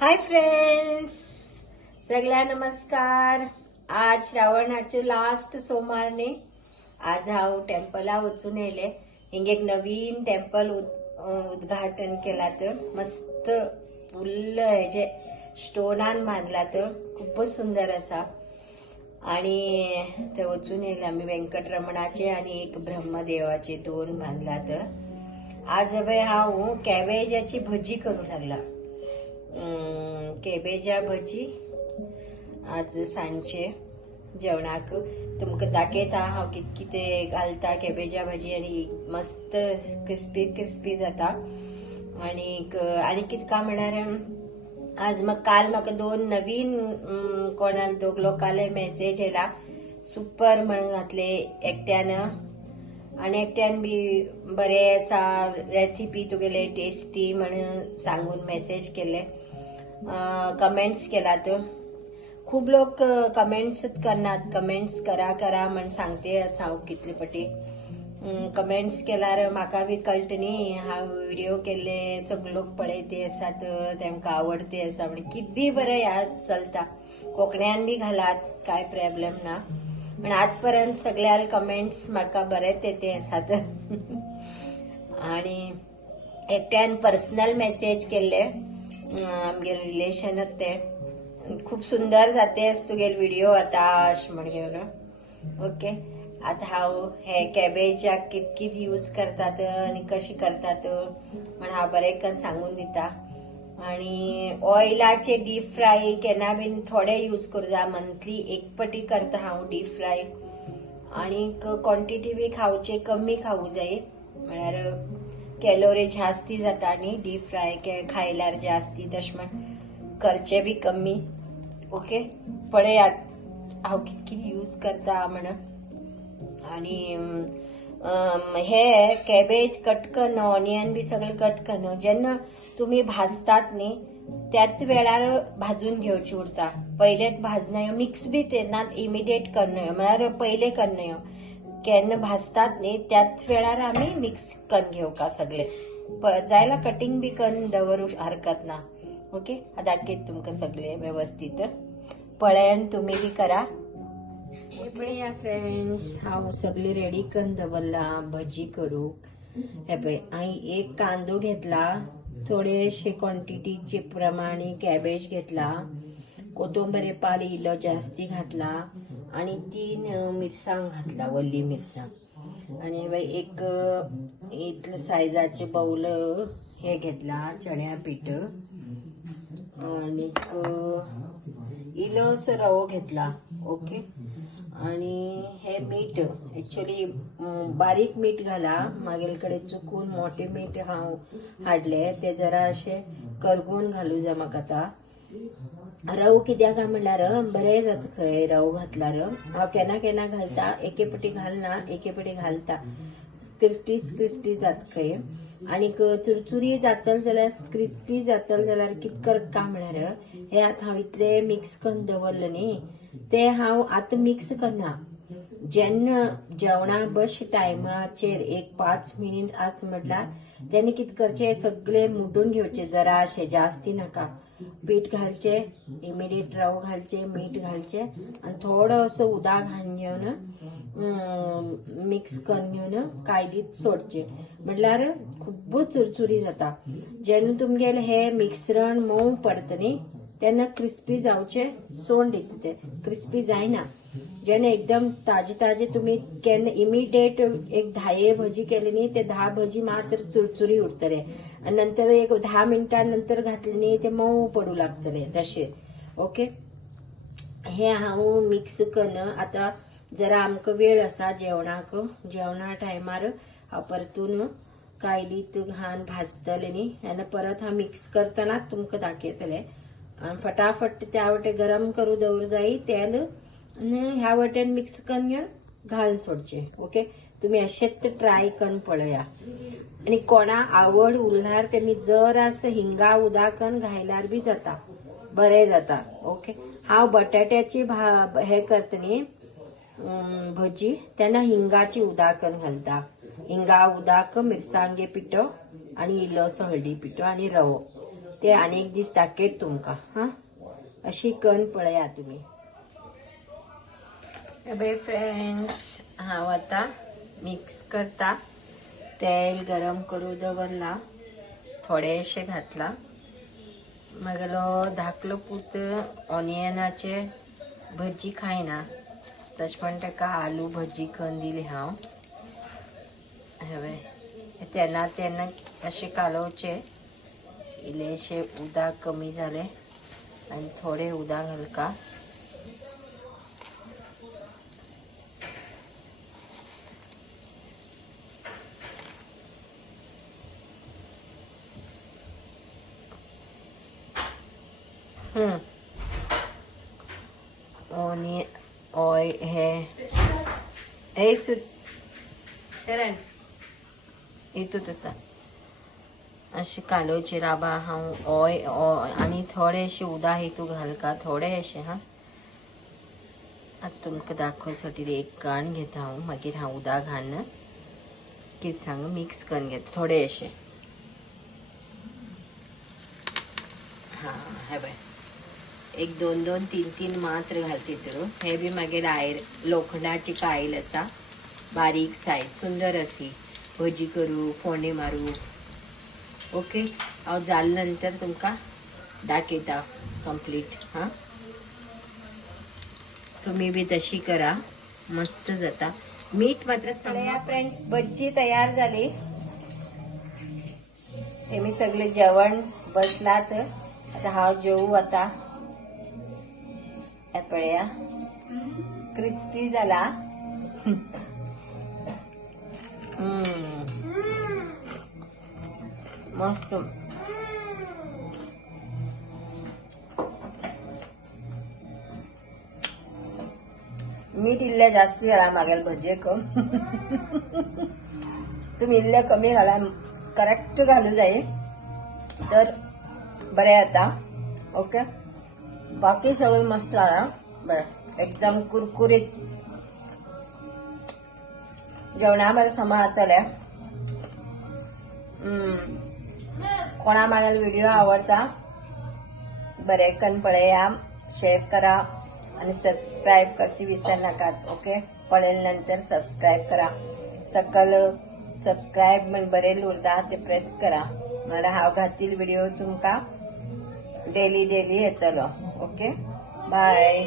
Hi friends, सगळ्या नमस्कार. आज श्रावणाचे लास्ट सोमवारने आज हांव टेम्पला वचून येयले. हिंगा एक नवीन टेम्पल उद्घाटन केला तर मस्त फुल्ल हेजे स्टोनान बांधला तर खूपच सुंदर असा. आणि ते वचून येयले आम्ही. व्यंकटरमणाचे आणि एक ब्रह्मदेवाचे दोन बांधला तर. आज हवे हांव कॅबेजाची भजी करू लागला. केबेजा भजी आज सांजचे जेवणाक तुमकां दाखयता हांव कितें घालता केबेजा भजी आणि मस्त क्रिस्पी क्रिस्पी जाता. आणि कितें काय म्हळ्यार आज काल म्हाका दोन नवीन कोणाल दोग लोकाले मेसेज येयला. सुपर म्हणून घातले एकट्यान आणि एकट्यान बी बरे असा रेसिपी तुगेले टेस्टी म्हणून सांगून मेसेज केले. कमेंट्स केला तर खूप लोक कमेंट्स करनात. कमेंट्स करा म्हण सांगते असा हांव कितले पटी कमेंट्स केल्यार म्हाका बी कळटा न्ही. हांव व्हिडिओ केले सगळे लोक पळयते आसात, तेमकां आवडते असा म्हणजे कित बी बरें याद चलता. कोंकण्यान बी घालात, काय प्रॉब्लेम ना. पण आजपर्यंत सगळ्या कमेंट्स म्हाका बरेच येते आसात. आणि एकट्यान पर्सनल मेसेज केले आमगे रिलेशनच ते खूप सुंदर जातेस तुगेले व्हिडिओ आता अश म्हण घेवन. ओके, आता हांव हे कॅबेजाक कित यूज करतात आणि कशी करतात म्हण हांव बरें सांगून दिता. आणि ऑइलाचे डीप फ्राय केन्ना बीन थोडे यूज करूं मंथली एक पटी करता हांव डीप फ्राय. आणि क्वॉन्टिटी बी खावचे कमी खावू जाय म्हळ्यार कॅलोरी जास्ती जाता न्ही डीप फ्राय खायल्यार जास्ती, तशें म्हण करचे बी कमी. ओके, पळयात हांव कितें यूज करता म्हण. आणि हे कॅबेज कट करणं, ऑनियन बी सगळं कट करणं जेन्ना तुम्ही भाजतात न्ही त्याच वेळार भाजून घेवची उरता. पयलेच भाजणं मिक्स बी तेन्नाच इमिडिएट करणं म्हळ्यार पयले करणं. केन्ना भाजतात न्ही त्याच वेळार आम्ही मिक्स करून घेवका सगळे. जायला कटिंग बी करून दवरू हरकत ना. ओके, दाखयत तुमकां सगळे व्यवस्थित. पळयन तुम्ही बी करा. पळया फ्रेंड्स, हांव सगळे रेडी करून दवरला भजी करू. हे पळय, हांवें एक कांदो घेतला, थोडेशे क्वॉन्टिटीचे प्रमाणे कॅबेज घेतला, कोथंबीर पाल इल्लो जास्ती घातला आणि 3 मिरसांग घातला, वल्ली मिरसांग. आणि एक इतले सायजाचे बाउल हे घेतला चण्या पीठ आणि इल्लोसो रवो घेतला. ओके, आणि हे मीठ एक्चुअली बारीक मीठ घाला. मागेल कडेन चुकून मोठे मीठ हांव हाडले ते जरा अशे करगून घालू जाय म्हाका आता. रवो कित्याक म्हणल्यार बरें जाता खंय रवो घातल्यार. हांव केन्ना घालता, एके पटी घालना एके पटी घालता. क्रिस्पी जाता खंय. आणि चुरचुरी जातल जाल्यार क्रिस्पी जातल जाल्यार कितें करता म्हळ्यार हे आतां हांव इतले मिक्स करून दवरले न्ही ते हांव आतां मिक्स करना. जेन्ना जेवणाक बश टायमाचेर एक 5 मिनिट आस म्हटल्यार तेन्ना कितें करचें सगळे मुडून घेवचे जराशे, जास्ती नाका. पीठ घालचे, इमिडिएट रवो घालचे, मीठ घालचे आणि थोडंसं उदक घालून घेवन मिक्स करून घेवन कायलीत सोडचे म्हटल्यार खूब चुरचुरी जाता. जेन्ना तुमगेले हे मिश्रण मऊ पडता न्ही तेन्ना क्रिस्पी जावचे सोड दिता. ते क्रिस्पी जायना. जेन्ना एकदम ताजे तुम्ही केन्ना इमिडिएट एक 10 भजी केली न्ही ते 10 भजी मात्र चुरचुरी उरतले आणि नंतर एक 10 मिनिटांनंतर घातले न्ही ते मऊ पडू लागतले तसे. ओके, हे हांव मिक्स करून आता जरा आमकां वेळ आसा जेवणा टायमार हांव परतून कायलीत घालून भाजतले न्ही आनी परत हांव मिक्स करतना तुमकां दाखयतले. आणि फटाफट त्या वाटे गरम करू दवर जाय तेल आणि ह्या वाटेन मिक्स करून घेवन घालून सोडचे. ओके, तुम्ही अशेच ट्राय करून पळया. आणि कोणा आवड उरल्यार तेमी जरासं हिंगा उदकान घायल्यार बी जाता, बरें जाता. ओके, हांव बटाट्याची हे करता न्ही भजी तेन्ना हिंगाची उदकान घालता. हिंगा उदक, मिरसांगे पिठो आणि इल्लोसो हळदी पिठो आणि रवो ते अनेक दीस दाखयत तुमका हा. अशी कण पळया तुम्ही. बाय फ्रेंड्स, हांव आता मिक्स करता. तेल गरम करू दवरला, थोडेशे घातला. मागलो धाकलो पूत ऑनियनाचे भजी खायना, तश पण ताका आलू भजी करून दिली हांव. हवे तेन्ना अशे कालोवचे. इल्लेशे उदक कमी जाले आनी थोडे उदक घालका. ऑनियन ऑयल हे शरण येतो तसा अशे कालोवचे राबा हांव ऑयल आनी थोडेशे उदक हितू घालका. थोडेशे हा. आतां तुमकां दाखोवसाठी एक कण घेता हांव. मागीर हांव उदक घालना, कितें सांग मिक्स करून घेता थोडेशे. हा हे बाय एक 2-2, 3-3 मात्र घालते तर. हे बी मागीर लोखंडाची कायल आसा, बारीक सायज सुंदर अशी. भजी करू, फोंडी मारू. ओके, हांव जाले नंतर तुमकां दाखयता कंप्लीट हा. तुम्ही बी तशी करा, मस्त जाता. मीठ मात्र सांगा. फ्रेंड्स, भजी तयार झाली. हे मी सगळे जेवण बसलात. आता हांव जेवू आता. पळया क्रिस्पी झाला. मस्त. मीठ इल्ले जास्ती घाला मागेल भजयेक. तुम्ही इल्ले कमी घाला, करेक्ट घालू जाय तर बरें जाता. ओके, बाकी सगळं मस्त झाला. बरं, एकदम कुरकुरीत जेवणा बरें समा जातले. कोणा मागेल व्हिडिओ आवडता बरें करून पळया, शेअर करा आणि सबस्क्राईब करची विसरू नाकात. ओके, पळयल्यानंतर सबस्क्राईब करा. सकल सबस्क्राईब म्हण बरें उरता ते प्रेस करा. नाल्यार हांव घातील व्हिडिओ तुमकां डेली येतलो. Okay, bye.